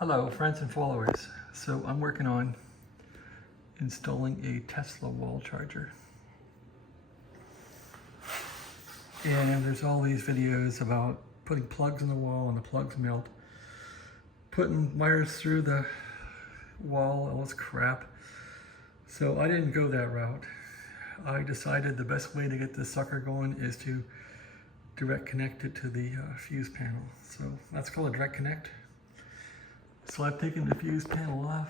Hello friends and followers. So I'm working on installing a Tesla wall charger. And there's all these videos about putting plugs in the wall and the plugs melt, putting wires through the wall, all this crap. So I didn't go that route. I decided the best way to get this sucker going is to direct connect it to the fuse panel. So that's called a direct connect. So I've taken the fuse panel off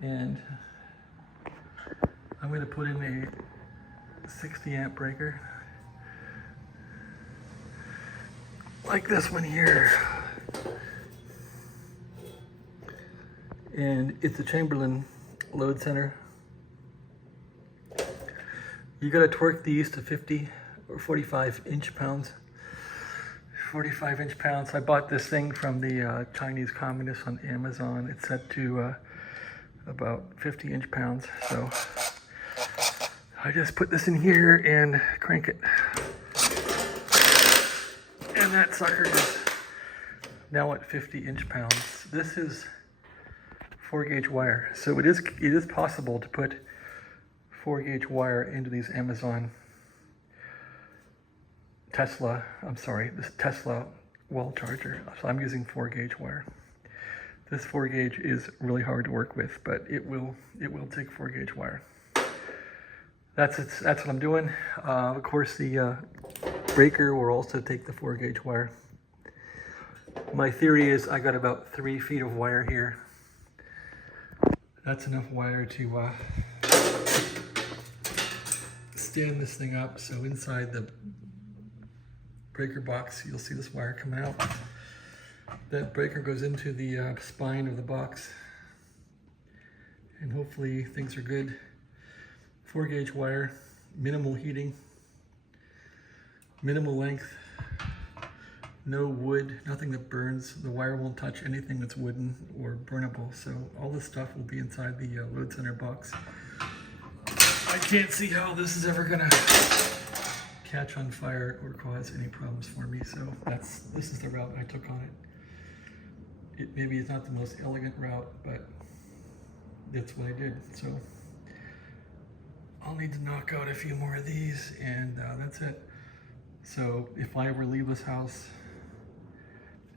and I'm going to put in a 60 amp breaker like this one here, and it's a Chamberlain load center. You got to torque these to 50 or 45 inch-pounds. 45 inch-pounds. I bought this thing from the Chinese communists on Amazon. It's set to about 50 inch-pounds. So I just put this in here and crank it. And that sucker is now at 50 inch-pounds. This is 4-gauge wire. So it is possible to put 4-gauge wire into these Amazon this Tesla wall charger. So I'm using 4-gauge wire. This 4-gauge is really hard to work with, but it will take 4-gauge wire. That's what I'm doing. Of course, the breaker will also take the 4-gauge wire. My theory is I got about 3 feet of wire here. That's enough wire to stand this thing up. So inside the breaker box, you'll see this wire coming out. That breaker goes into the spine of the box, and hopefully things are good. 4-gauge wire, minimal heating, minimal length, no wood, nothing that burns. The wire won't touch anything that's wooden or burnable, so all this stuff will be inside the load center box. I can't see how this is ever gonna catch on fire or cause any problems for me, so this is the route I took on it. Maybe it's not the most elegant route, but that's what I did. So I'll need to knock out a few more of these, and that's it. So if I ever leave this house,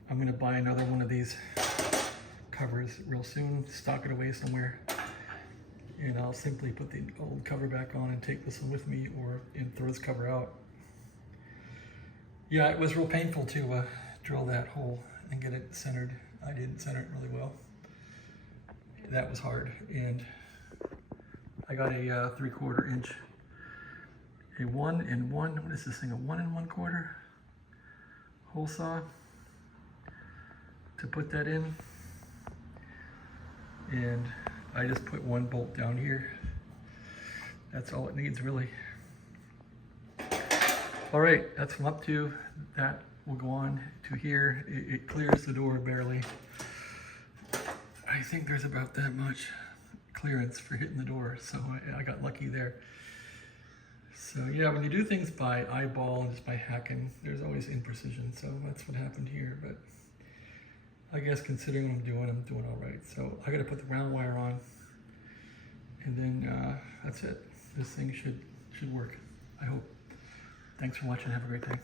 I'm going to buy another one of these covers real soon, stock it away somewhere, and I'll simply put the old cover back on and take this one with me, and throw this cover out. Yeah, it was real painful to drill that hole and get it centered. I didn't center it really well. That was hard, and I got a 3/4 inch, a 1 and 1. What is this thing? A 1 1/4 hole saw to put that in, and I just put one bolt down here. That's all it needs, really. All right, that's from up to that. Will go on to here. It clears the door barely. I think there's about that much clearance for hitting the door, so I got lucky there. So yeah, when you do things by eyeball and just by hacking, there's always imprecision. So that's what happened here. But I guess considering what I'm doing all right. So I got to put the ground wire on, and then that's it. This thing should work, I hope. Thanks for watching. Have a great day.